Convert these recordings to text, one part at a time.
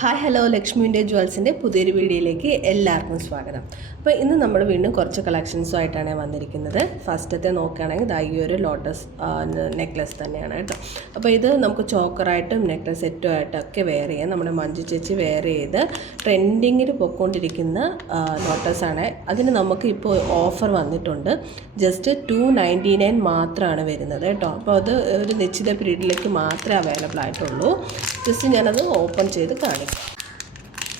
Hi hello ലക്ഷ്മിൻ്റെ ജ്വൽസിൻ്റെ പുതിയൊരു വീഡിയോയിലേക്ക് എല്ലാവർക്കും സ്വാഗതം. അപ്പോൾ ഇന്ന് നമ്മൾ വീണ്ടും കുറച്ച് കളക്ഷൻസുമായിട്ടാണ് വന്നിരിക്കുന്നത്. ഫസ്റ്റത്തെ നോക്കുകയാണെങ്കിൽ ഈ ഒരു ലോട്ടസ് നെക്ലസ് തന്നെയാണ് കേട്ടോ. അപ്പോൾ ഇത് നമുക്ക് ചോക്കറായിട്ടും നെക്ലസ് സെറ്റുമായിട്ടൊക്കെ വെയർ ചെയ്യാം. നമ്മുടെ മഞ്ജു ചേച്ചി വെയർ ചെയ്ത് ട്രെൻഡിങ്ങിൽ പൊയ്ക്കൊണ്ടിരിക്കുന്ന ലോട്ടസാണ്. അതിന് നമുക്ക് ഇപ്പോൾ ഓഫർ വന്നിട്ടുണ്ട്. ജസ്റ്റ് 299 മാത്രമാണ് വരുന്നത് കേട്ടോ. അപ്പോൾ അത് ഒരു നിശ്ചിത പീരീഡിലേക്ക് മാത്രമേ അവൈലബിൾ ആയിട്ടുള്ളൂ. ജസ്റ്റ് ഞാനത് ഓപ്പൺ ചെയ്ത് കാണിക്കാം.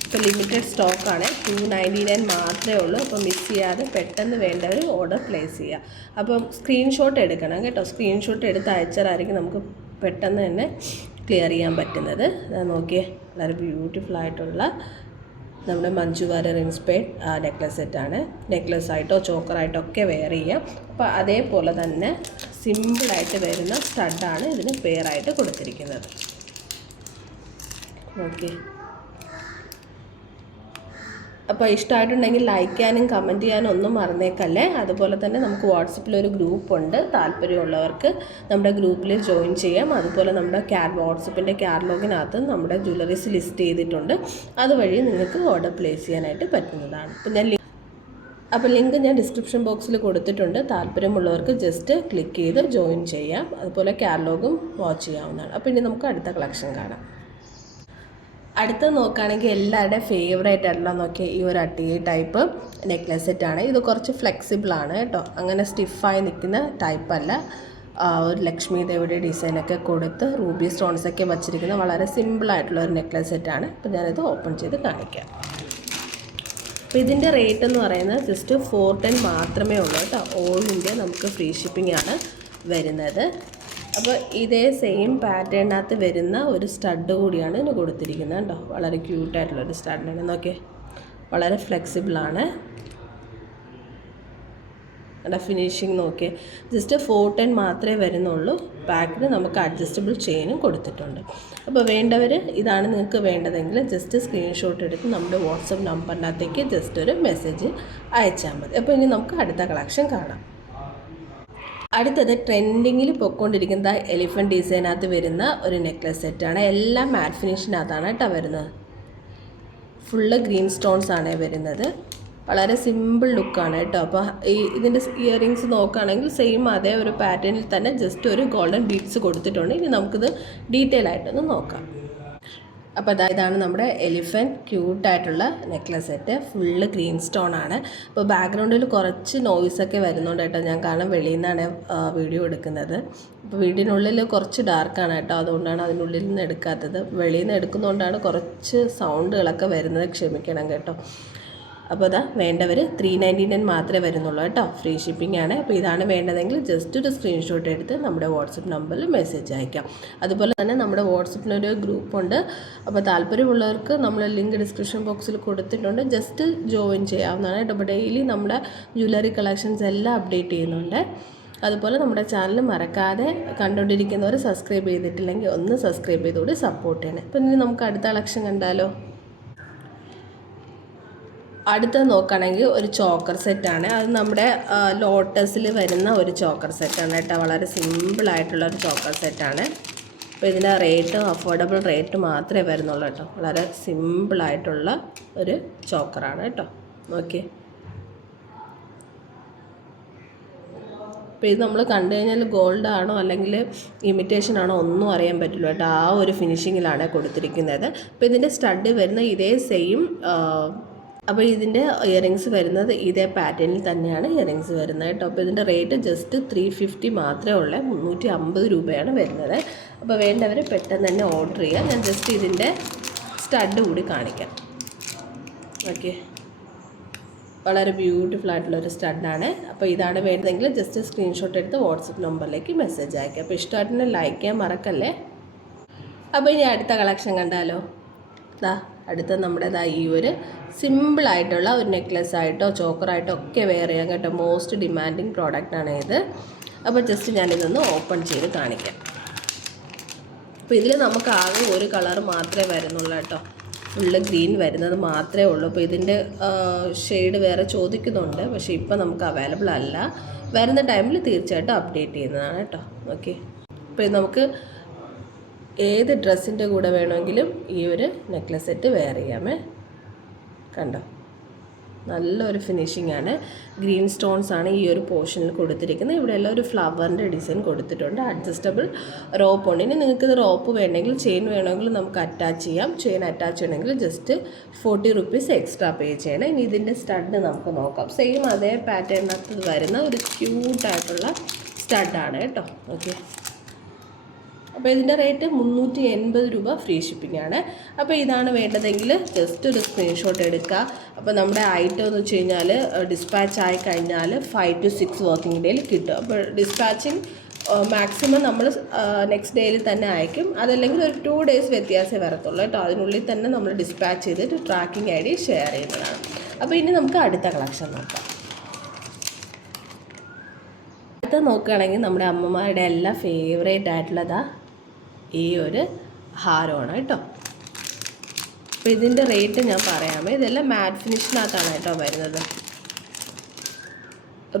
ഇപ്പോൾ ലിമിറ്റഡ് സ്റ്റോക്കാണ്, 299 മാത്രമേ ഉള്ളൂ. അപ്പോൾ മിസ് ചെയ്യാതെ പെട്ടെന്ന് വേണ്ടവർ ഓർഡർ പ്ലേസ് ചെയ്യുക. അപ്പം സ്ക്രീൻഷോട്ട് എടുക്കണം കേട്ടോ. സ്ക്രീൻഷോട്ട് എടുത്ത് അയച്ചാലായിരിക്കും നമുക്ക് പെട്ടെന്ന് തന്നെ ക്ലിയർ ചെയ്യാൻ പറ്റുന്നത്. നോക്കിയേ, വളരെ ബ്യൂട്ടിഫുൾ ആയിട്ടുള്ള നമ്മുടെ മഞ്ജു വാര്യർ ഇൻസ്പയർഡ് നെക്ലസ് സെറ്റാണ്. നെക്ലസ് ആയിട്ടോ ചോക്കറായിട്ടോ ഒക്കെ വെയർ ചെയ്യാം. അപ്പോൾ അതേപോലെ തന്നെ സിമ്പിളായിട്ട് വരുന്ന സ്റ്റഡാണ് ഇതിന് പെയറായിട്ട് കൊടുത്തിരിക്കുന്നത്. ഓക്കെ, അപ്പോൾ ഇഷ്ടമായിട്ടുണ്ടെങ്കിൽ ലൈക്ക് ചെയ്യാനും കമൻറ്റ് ചെയ്യാനും ഒന്നും മറന്നേക്കല്ലേ. അതുപോലെ തന്നെ നമുക്ക് വാട്സപ്പിലൊരു ഗ്രൂപ്പുണ്ട്. താല്പര്യമുള്ളവർക്ക് നമ്മുടെ ഗ്രൂപ്പിൽ ജോയിൻ ചെയ്യാം. അതുപോലെ നമ്മുടെ വാട്സപ്പിൻ്റെ കാറ്റലോഗിനകത്ത് നമ്മുടെ ജ്വല്ലറീസ് ലിസ്റ്റ് ചെയ്തിട്ടുണ്ട്. അതുവഴി നിങ്ങൾക്ക് ഓർഡർ പ്ലേസ് ചെയ്യാനായിട്ട് പറ്റുന്നതാണ്. അപ്പോൾ ലിങ്ക് ഞാൻ ഡിസ്ക്രിപ്ഷൻ ബോക്സിൽ കൊടുത്തിട്ടുണ്ട്. താല്പര്യമുള്ളവർക്ക് ജസ്റ്റ് ക്ലിക്ക് ചെയ്ത് ജോയിൻ ചെയ്യാം. അതുപോലെ കാറ്റലോഗും വാച്ച് ചെയ്യാവുന്നതാണ്. അപ്പോൾ ഇനി നമുക്ക് അടുത്ത കളക്ഷൻ കാണാം. അടുത്ത് നോക്കുകയാണെങ്കിൽ എല്ലാവരുടെയും ഫേവറേറ്റ് ആയിട്ടുള്ള നോക്കിയ ഈ ഒരു അട്ടിയ ടൈപ്പ് നെക്ലസ് സെറ്റാണ്. ഇത് കുറച്ച് ഫ്ലെക്സിബിളാണ് കേട്ടോ. അങ്ങനെ സ്റ്റിഫായി നിൽക്കുന്ന ടൈപ്പല്ല. ഒരു ലക്ഷ്മി ദേവിയുടെ ഡിസൈനൊക്കെ കൊടുത്ത് റൂബി സ്റ്റോൺസൊക്കെ വച്ചിരിക്കുന്ന വളരെ സിമ്പിളായിട്ടുള്ള ഒരു നെക്ലസ് സെറ്റാണ്. അപ്പോൾ ഞാനിത് ഓപ്പൺ ചെയ്ത് കാണിക്കാം. അപ്പോൾ ഇതിൻ്റെ റേറ്റ് എന്ന് പറയുന്നത് ജസ്റ്റ് 410 മാത്രമേ ഉള്ളൂ കേട്ടോ. ഓൾ ഇന്ത്യ നമുക്ക് ഫ്രീ ഷിപ്പിംഗ് ആണ് വരുന്നത്. അപ്പോൾ ഇതേ സെയിം പാറ്റേണിനകത്ത് വരുന്ന ഒരു സ്റ്റഡ് കൂടിയാണ് ഇതിന് കൊടുത്തിരിക്കുന്നത് കേട്ടോ. വളരെ ക്യൂട്ടായിട്ടുള്ളൊരു സ്റ്റഡാണ്. നോക്കിയേ, വളരെ ഫ്ലെക്സിബിളാണ്. അവിടെ ഫിനിഷിങ് നോക്കിയേ, ജസ്റ്റ് 410 മാത്രമേ വരുന്നുള്ളൂ. ബാക്കിൽ നമുക്ക് അഡ്ജസ്റ്റബിൾ ചെയിനും കൊടുത്തിട്ടുണ്ട്. അപ്പോൾ വേണ്ടവർ ഇതാണ് നിങ്ങൾക്ക് വേണ്ടതെങ്കിൽ ജസ്റ്റ് സ്ക്രീൻഷോട്ട് എടുത്ത് നമ്മുടെ വാട്സപ്പ് നമ്പറിനകത്തേക്ക് ജസ്റ്റ് ഒരു മെസ്സേജ് അയച്ചാൽ മതി. അപ്പോൾ ഇനി നമുക്ക് അടുത്ത കളക്ഷൻ കാണാം. അടുത്തത് ട്രെൻഡിങ്ങിൽ പൊയ്ക്കൊണ്ടിരിക്കുന്ന എലിഫൻറ്റ് ഡിസൈനകത്ത് വരുന്ന ഒരു നെക്ലസ് സെറ്റാണ്. എല്ലാം മാറ്റ് ഫിനിഷിനകത്താണ് കേട്ടോ വരുന്നത്. ഫുള്ള് ഗ്രീൻ സ്റ്റോൺസ് ആണ് വരുന്നത്. വളരെ സിമ്പിൾ ലുക്കാണ് കേട്ടോ. അപ്പോൾ ഇതിൻ്റെ ഇയറിങ്സ് നോക്കുകയാണെങ്കിൽ സെയിം അതേ ഒരു പാറ്റേണിൽ തന്നെ ജസ്റ്റ് ഒരു ഗോൾഡൻ ബീഡ്സ് കൊടുത്തിട്ടുണ്ട്. ഇനി നമുക്കിത് ഡീറ്റെയിൽ ആയിട്ടൊന്ന് നോക്കാം. അപ്പോൾ ഇതാണ് നമ്മുടെ എലിഫൻറ്റ് ക്യൂട്ടായിട്ടുള്ള necklace set. Full green stone ആണ്. അപ്പോൾ ബാക്ക്ഗ്രൗണ്ടിൽ കുറച്ച് നോയ്സൊക്കെ വരുന്നുണ്ട് കേട്ടോ. ഞാൻ കാരണം വെളിയിൽ നിന്നാണ് വീഡിയോ എടുക്കുന്നത്. അപ്പോൾ വീടിനുള്ളിൽ കുറച്ച് ഡാർക്കാണ് കേട്ടോ. അതുകൊണ്ടാണ് അതിനുള്ളിൽ നിന്ന് എടുക്കാത്തത്. വെളിയിൽ നിന്ന് എടുക്കുന്നതുകൊണ്ടാണ് കുറച്ച് സൗണ്ടുകളൊക്കെ വരുന്നത്. ക്ഷമിക്കണം കേട്ടോ. അപ്പോൾ വേണ്ടവർ 399 മാത്രമേ വരുന്നുള്ളൂ കേട്ടോ. ഫ്രീ ഷിപ്പിംഗ് ആണ്. അപ്പോൾ ഇതാണ് വേണ്ടതെങ്കിൽ ജസ്റ്റ് ഒരു സ്ക്രീൻഷോട്ട് എടുത്ത് നമ്മുടെ വാട്സപ്പ് നമ്പറിൽ മെസ്സേജ് അയക്കാം. അതുപോലെ തന്നെ നമ്മുടെ വാട്സപ്പിനൊരു ഗ്രൂപ്പുണ്ട്. അപ്പോൾ താല്പര്യമുള്ളവർക്ക് നമ്മൾ ലിങ്ക് ഡിസ്ക്രിപ്ഷൻ ബോക്സിൽ കൊടുത്തിട്ടുണ്ട്. ജസ്റ്റ് ജോയിൻ ചെയ്യാവുന്നതാണ് കേട്ടോ. അപ്പോൾ ഡെയിലി നമ്മുടെ ജ്വല്ലറി കളക്ഷൻസ് എല്ലാം അപ്ഡേറ്റ് ചെയ്യുന്നുണ്ട്. അതുപോലെ നമ്മുടെ ചാനൽ മറക്കാതെ കണ്ടുകൊണ്ടിരിക്കുന്നവർ സബ്സ്ക്രൈബ് ചെയ്തിട്ടില്ലെങ്കിൽ ഒന്ന് സബ്സ്ക്രൈബ് ചെയ്തുകൂടി സപ്പോർട്ട് ചെയ്യണം. അപ്പോൾ ഇനി നമുക്ക് അടുത്ത കളക്ഷൻ കണ്ടാലോ. അടുത്ത നോക്കുകയാണെങ്കിൽ ഒരു ചോക്കർ സെറ്റാണ്. അത് നമ്മുടെ ലോട്ടസിൽ വരുന്ന ഒരു ചോക്കർ സെറ്റാണ് കേട്ടോ. വളരെ സിമ്പിളായിട്ടുള്ള ഒരു ചോക്കർ സെറ്റാണ്. അപ്പോൾ ഇതിൻ്റെ റേറ്റ് അഫോർഡബിൾ റേറ്റ് മാത്രമേ വരുന്നുള്ളൂ കേട്ടോ. വളരെ സിമ്പിളായിട്ടുള്ള ഒരു ചോക്കറാണ് കേട്ടോ. ഓക്കെ, അപ്പോൾ ഇത് നമ്മൾ കണ്ടു കഴിഞ്ഞാൽ ഗോൾഡ് ആണോ അല്ലെങ്കിൽ ഇമിറ്റേഷൻ ആണോ ഒന്നും അറിയാൻ പറ്റില്ല കേട്ടോ. ആ ഒരു ഫിനിഷിങ്ങിലാണ് കൊടുത്തിരിക്കുന്നത്. അപ്പോൾ ഇതിൻ്റെ സ്റ്റഡ് വരുന്ന ഇതേ സെയിം. അപ്പോൾ ഇതിൻ്റെ ഇയറിങ്സ് വരുന്നത് ഇതേ പാറ്റേണിൽ തന്നെയാണ് ഇയറിങ്സ് വരുന്നത് കേട്ടോ. അപ്പോൾ ഇതിൻ്റെ റേറ്റ് ജസ്റ്റ് 350 മാത്രമേ ഉള്ളൂ. 350 രൂപയാണ് വരുന്നത്. അപ്പോൾ വേണ്ടവർ പെട്ടെന്ന് തന്നെ ഓർഡർ ചെയ്യുക. ഞാൻ ജസ്റ്റ് ഇതിൻ്റെ സ്റ്റഡ് കൂടി കാണിക്കാം. ഓക്കെ, വളരെ ബ്യൂട്ടിഫുൾ ആയിട്ടുള്ളൊരു സ്റ്റഡാണ്. അപ്പോൾ ഇതാണ് വേണ്ടതെങ്കിൽ ജസ്റ്റ് സ്ക്രീൻഷോട്ട് എടുത്ത് വാട്സപ്പ് നമ്പറിലേക്ക് മെസ്സേജ് അയക്കുക. അപ്പോൾ ഇഷ്ടമായിട്ടുണ്ടെങ്കിൽ ലൈക്ക് ചെയ്യാൻ മറക്കല്ലേ. അപ്പോൾ ഇനി അടുത്ത കളക്ഷൻ കണ്ടാലോ. അടുത്ത നമ്മുടെ ഈ ഒരു സിമ്പിളായിട്ടുള്ള ഒരു നെക്ലസ് ആയിട്ടോ ചോക്കറായിട്ടോ ഒക്കെ വെയർ ചെയ്യാൻ കേട്ടോ. മോസ്റ്റ് ഡിമാൻഡിങ് പ്രോഡക്റ്റാണ് ഇത്. അപ്പോൾ ജസ്റ്റ് ഞാനിതൊന്ന് ഓപ്പൺ ചെയ്ത് കാണിക്കാം. അപ്പോൾ ഇതിൽ നമുക്ക് ആകെ ഒരു കളർ മാത്രമേ വരുന്നുള്ളൂ കേട്ടോ. ഫുള്ള് ഗ്രീൻ വരുന്നത് മാത്രമേ ഉള്ളൂ. അപ്പോൾ ഇതിൻ്റെ ഷെയ്ഡ് വേറെ ചോദിക്കുന്നുണ്ട്. പക്ഷേ ഇപ്പോൾ നമുക്ക് അവൈലബിൾ അല്ല. വരുന്ന ടൈമിൽ തീർച്ചയായിട്ടും അപ്ഡേറ്റ് ചെയ്യുന്നതാണ് കേട്ടോ. ഓക്കെ, അപ്പോൾ ഇത് നമുക്ക് ഏത് ഡ്രസ്സിൻ്റെ കൂടെ വേണമെങ്കിലും ഈ ഒരു നെക്ലസ് സെറ്റ് വെയർ ചെയ്യാമേ. കണ്ടോ, നല്ലൊരു ഫിനിഷിംഗ് ആണ്. ഗ്രീൻ സ്റ്റോൺസ് ആണ് ഈ ഒരു പോർഷനിൽ കൊടുത്തിരിക്കുന്നത്. ഇവിടെ എല്ലാം ഒരു ഫ്ലവറിൻ്റെ ഡിസൈൻ കൊടുത്തിട്ടുണ്ട്. അഡ്ജസ്റ്റബിൾ റോപ്പ് ഉണ്ട്. ഇനി നിങ്ങൾക്കിത് റോപ്പ് വേണമെങ്കിൽ ചെയിൻ വേണമെങ്കിൽ നമുക്ക് അറ്റാച്ച് ചെയ്യാം. ചെയിൻ അറ്റാച്ച് ചെയ്യണമെങ്കിൽ ജസ്റ്റ് 40 റുപ്പീസ് എക്സ്ട്രാ പേ ചെയ്യണം. ഇനി ഇതിൻ്റെ സ്റ്റഡ് നമുക്ക് നോക്കാം. സെയിം അതേ പാറ്റേണിനകത്ത് വരുന്ന ഒരു ക്യൂട്ടായിട്ടുള്ള സ്റ്റഡാണ് കേട്ടോ. ഓക്കെ, അപ്പോൾ ഇതിൻ്റെ റേറ്റ് 380 രൂപ, ഫ്രീ ഷിപ്പിംഗ് ആണ്. അപ്പോൾ ഇതാണ് വേണ്ടതെങ്കിൽ ജസ്റ്റ് ഒരു സ്ക്രീൻഷോട്ട് എടുക്കുക. അപ്പോൾ നമ്മുടെ ഐറ്റം എന്ന് വെച്ച് കഴിഞ്ഞാൽ ഡിസ്പാച്ച് ആയി കഴിഞ്ഞാൽ 5 to 6 വർക്കിംഗ് ഡേയിൽ കിട്ടും. അപ്പോൾ ഡിസ്പാച്ചിങ് മാക്സിമം നമ്മൾ നെക്സ്റ്റ് ഡേയിൽ തന്നെ അയക്കും. അതല്ലെങ്കിൽ ഒരു 2 days വ്യത്യാസമേ വരത്തുള്ളൂ കേട്ടോ. അതിനുള്ളിൽ തന്നെ നമ്മൾ ഡിസ്പാച്ച് ചെയ്തിട്ട് ട്രാക്കിംഗ് ID ഷെയർ ചെയ്യുന്നതാണ്. അപ്പോൾ ഇനി നമുക്ക് അടുത്ത കളക്ഷൻ നോക്കാം. അടുത്ത നോക്കുകയാണെങ്കിൽ നമ്മുടെ അമ്മമാരുടെ എല്ലാം ഫേവറേറ്റ് ആയിട്ടുള്ളതാ ഈ ഒരു ഹാരമാണ് കേട്ടോ. അപ്പോൾ ഇതിൻ്റെ റേറ്റ് ഞാൻ പറയാമേ. ഇതെല്ലാം മാറ്റ് ഫിനിഷിനകത്താണ് കേട്ടോ വരുന്നത്.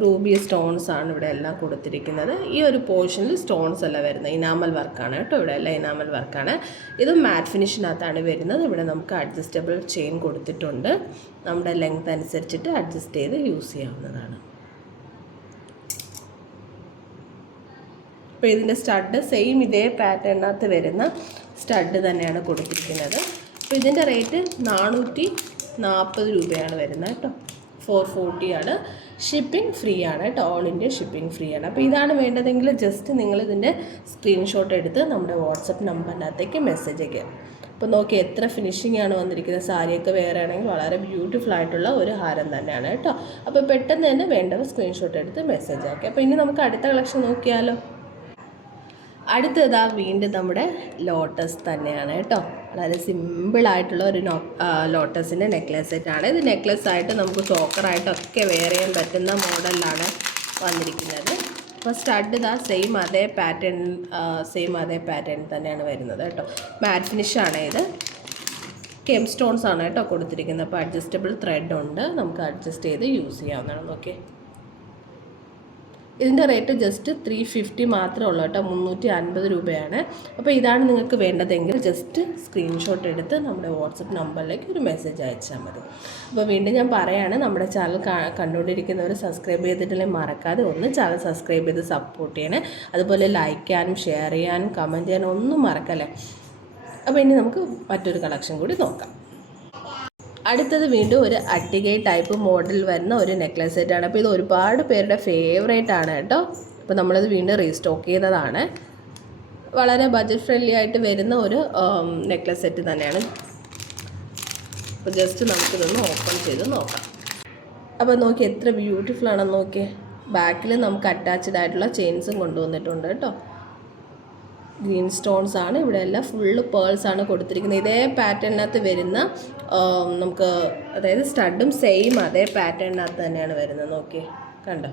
റൂബി സ്റ്റോൺസ് ആണ് ഇവിടെ എല്ലാം കൊടുത്തിരിക്കുന്നത്. ഈ ഒരു പോർഷനിൽ സ്റ്റോൺസ് അല്ല വരുന്നത്, ഇനാമൽ വർക്കാണ് കേട്ടോ. ഇവിടെ എല്ലാം ഇനാമൽ വർക്കാണ്. ഇത് മാറ്റ് ഫിനിഷിനകത്താണ് വരുന്നത്. ഇവിടെ നമുക്ക് അഡ്ജസ്റ്റബിൾ ചെയിൻ കൊടുത്തിട്ടുണ്ട്. നമ്മുടെ ലെങ്ത് അനുസരിച്ചിട്ട് അഡ്ജസ്റ്റ് ചെയ്ത് യൂസ് ചെയ്യാവുന്നതാണ്. അപ്പോൾ ഇതിൻ്റെ സ്റ്റഡ് സെയിം ഇതേ പാറ്റേണിനകത്ത് വരുന്ന സ്റ്റഡ് തന്നെയാണ് കൊടുത്തിരിക്കുന്നത്. അപ്പോൾ ഇതിൻ്റെ റേറ്റ് 440 രൂപയാണ് വരുന്നത് കേട്ടോ. 440 ആണ്. ഷിപ്പിംഗ് ഫ്രീ ആണ് കേട്ടോ. ഓൾ ഇന്ത്യ ഷിപ്പിംഗ് ഫ്രീ ആണ്. അപ്പോൾ ഇതാണ് വേണ്ടതെങ്കിൽ ജസ്റ്റ് നിങ്ങളിതിൻ്റെ സ്ക്രീൻഷോട്ട് എടുത്ത് നമ്മുടെ വാട്സപ്പ് നമ്പറിനകത്തേക്ക് മെസ്സേജ് അയക്കുക. അപ്പോൾ നോക്കി എത്ര ഫിനിഷിംഗ് ആണ് വന്നിരിക്കുന്നത്. സാരിയൊക്കെ വേറെ ആണെങ്കിൽ വളരെ ബ്യൂട്ടിഫുൾ ആയിട്ടുള്ള ഒരു ഹാരം തന്നെയാണ് കേട്ടോ. അപ്പോൾ പെട്ടെന്ന് തന്നെ വേണ്ടവർ സ്ക്രീൻഷോട്ട് എടുത്ത് മെസ്സേജ് ആക്കുക. അപ്പോൾ ഇനി നമുക്ക് അടുത്ത കളക്ഷൻ നോക്കിയാലോ. അടുത്തതാ വീണ്ടും നമ്മുടെ ലോട്ടസ് തന്നെയാണ് കേട്ടോ. വളരെ സിമ്പിളായിട്ടുള്ള ഒരു ലോട്ടസിൻ്റെ നെക്ലസ് സെറ്റാണ്. ഇത് നെക്ലസ് ആയിട്ട് നമുക്ക് ചോക്കറായിട്ടൊക്കെ വെയർ ചെയ്യാൻ പറ്റുന്ന മോഡലിലാണ് വന്നിരിക്കുന്നത്. അപ്പോൾ സ്റ്റഡ് ഇതാ സെയിം അതേ പാറ്റേൺ തന്നെയാണ് വരുന്നത് കേട്ടോ. മാറ്റ് ഫിനിഷാണ് ഇത്. കെം സ്റ്റോൺസ് ആണ് കേട്ടോ കൊടുത്തിരിക്കുന്നത്. അപ്പോൾ അഡ്ജസ്റ്റബിൾ ത്രെഡ് ഉണ്ട്, നമുക്ക് അഡ്ജസ്റ്റ് ചെയ്ത് യൂസ് ചെയ്യാവുന്നതാണ്. ഓക്കെ, ഇതിൻ്റെ റേറ്റ് ജസ്റ്റ് 350 മാത്രമേ ഉള്ളൂ കേട്ടോ. 350 രൂപയാണ്. അപ്പോൾ ഇതാണ് നിങ്ങൾക്ക് വേണ്ടതെങ്കിൽ ജസ്റ്റ് സ്ക്രീൻഷോട്ട് എടുത്ത് നമ്മുടെ വാട്സപ്പ് നമ്പറിലേക്ക് ഒരു മെസ്സേജ് അയച്ചാൽ മതി. അപ്പോൾ വീണ്ടും ഞാൻ പറയുകയാണ്, നമ്മുടെ ചാനൽ കണ്ടുകൊണ്ടിരിക്കുന്നവർ സബ്സ്ക്രൈബ് ചെയ്തിട്ടില്ലെങ്കിൽ മറക്കാതെ ഒന്ന് ചാനൽ സബ്സ്ക്രൈബ് ചെയ്ത് സപ്പോർട്ട് ചെയ്യണേ. അതുപോലെ ലൈക്ക് ചെയ്യാനും ഷെയർ ചെയ്യാനും കമൻറ്റ് ചെയ്യാനും ഒന്നും മറക്കല്ലേ. അപ്പോൾ ഇനി നമുക്ക് മറ്റൊരു കളക്ഷൻ കൂടി നോക്കാം. അടുത്തത് വീണ്ടും ഒരു അട്ടികൈ ടൈപ്പ് മോഡൽ വരുന്ന ഒരു നെക്ലസ് സെറ്റാണ്. അപ്പോൾ ഇത് ഒരുപാട് പേരുടെ ഫേവറേറ്റ് ആണ് കേട്ടോ. അപ്പോൾ നമ്മളത് വീണ്ടും റീസ്റ്റോക്ക് ചെയ്തതാണ്. വളരെ ബഡ്ജറ്റ് ഫ്രണ്ട്ലി ആയിട്ട് വരുന്ന ഒരു നെക്ലസ് സെറ്റ് തന്നെയാണ്. അപ്പോൾ ജസ്റ്റ് നമുക്കിതൊന്ന് ഓപ്പൺ ചെയ്ത് നോക്കാം. അപ്പോൾ നോക്കി എത്ര ബ്യൂട്ടിഫുൾ ആണെന്ന് നോക്കിയേ. ബാക്കിൽ നമുക്ക് അറ്റാച്ച്ഡ് ആയിട്ടുള്ള ചെയിൻസും കൊണ്ടുവന്നിട്ടുണ്ട് കേട്ടോ. ഗ്രീൻ സ്റ്റോൺസ് ആണ് ഇവിടെ എല്ലാം. ഫുള്ള് പേൾസ് ആണ് കൊടുത്തിരിക്കുന്നത്. ഇതേ പാറ്റേണിനകത്ത് വരുന്ന നമുക്ക് അതായത് സ്റ്റഡും സെയിം അതേ പാറ്റേണിനകത്ത് തന്നെയാണ് വരുന്നത്. നോക്കിയേ, കണ്ടോ.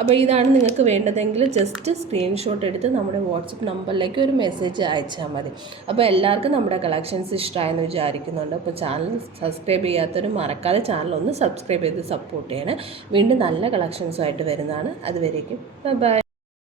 അപ്പോൾ ഇതാണ് നിങ്ങൾക്ക് വേണ്ടതെങ്കിൽ ജസ്റ്റ് സ്ക്രീൻഷോട്ട് എടുത്ത് നമ്മുടെ വാട്സപ്പ് നമ്പറിലേക്ക് ഒരു മെസ്സേജ് അയച്ചാൽ മതി. അപ്പോൾ എല്ലാവർക്കും നമ്മുടെ കളക്ഷൻസ് ഇഷ്ടമായെന്ന് വിചാരിക്കുന്നുണ്ട്. അപ്പോൾ ചാനൽ സബ്സ്ക്രൈബ് ചെയ്യാത്തവരും മറക്കാതെ ചാനൽ ഒന്ന് സബ്സ്ക്രൈബ് ചെയ്ത് സപ്പോർട്ട് ചെയ്യണേ. വീണ്ടും നല്ല കളക്ഷൻസുമായിട്ട് വരുന്നതാണ്. അതുവരേക്കും ബൈ.